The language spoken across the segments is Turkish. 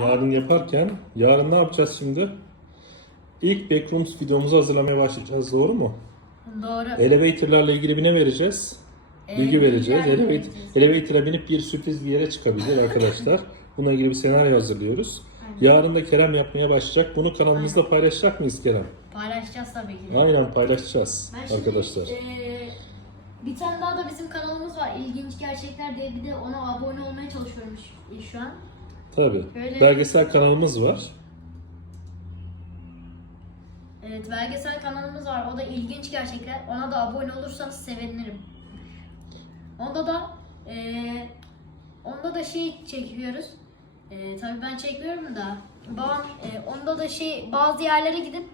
yarın yaparken yarın ne yapacağız şimdi? İlk Backrooms videomuzu hazırlamaya başlayacağız doğru mu? Doğru. Elevator'larla ilgili bir ne vereceğiz? Bilgi vereceğiz. Elevator, elevator'a binip bir sürpriz bir yere çıkabilir arkadaşlar. Bununla ilgili bir senaryo hazırlıyoruz. Yarın da Kerem yapmaya başlayacak. Bunu kanalımızda paylaşacak mıyız Kerem? Paylaşacağız tabii ki. de. Aynen paylaşacağız Ben şimdi, arkadaşlar. eee, bir tane daha da bizim kanalımız var. İlginç Gerçekler diye bir de ona abone olmaya çalışıyorum şu, şu an. Tabii. Böyle- Belgesel kanalımız var. Evet belgesel kanalımız var. O da İlginç Gerçekler. Ona da abone olursanız sevinirim. Onda da eee onda da şey çekiyoruz. Eee tabii ben çekmiyorum da babam eee, onda da şey bazı yerlere gidip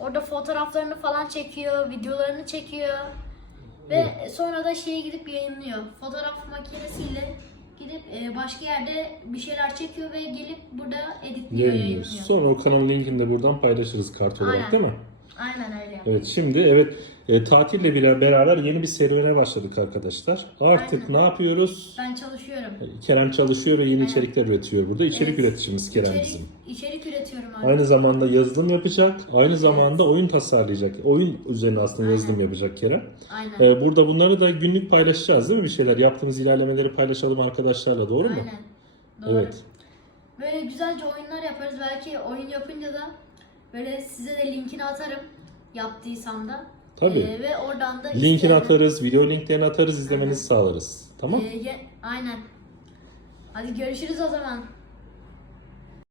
orada fotoğraflarını falan çekiyor, videolarını çekiyor ve sonra da şeye gidip yayınlıyor. Fotoğraf makinesiyle eee, başka yerde bir şeyler çekiyor ve gelip burada editliyor, Yayınlıyoruz. yayınlıyor. Sonra o kanalın linkini de buradan paylaşırız kart olarak Aynen. değil mi? Aynen öyle. Evet şimdi evet e, tatille bile beraber yeni bir serüvene başladık arkadaşlar. Artık Aynen. ne yapıyoruz? Ben çalışıyorum. Kerem çalışıyor ve yeni içerikler üretiyor burada. İçerik Evet. üreticimiz Kerem İçerik, bizim. içerik üretiyorum abi. Aynı zamanda yazılım yapacak. Aynı zamanda oyun tasarlayacak. Oyun üzerine aslında Aynen. yazılım yapacak Kerem. Aynen. Ee, burada bunları da günlük paylaşacağız değil mi bir şeyler? Yaptığımız ilerlemeleri paylaşalım arkadaşlarla doğru mu? Aynen. Doğru. Evet. Böyle güzelce oyunlar yaparız. Belki oyun yapınca da böyle size de linkini atarım. Yaptıysam da. Tabii. Ee, ve oradan da Linkini isteyen- atarız, video linklerini atarız, izlemenizi sağlarız. Tamam? Ee, ye- aynen. Hadi görüşürüz o zaman.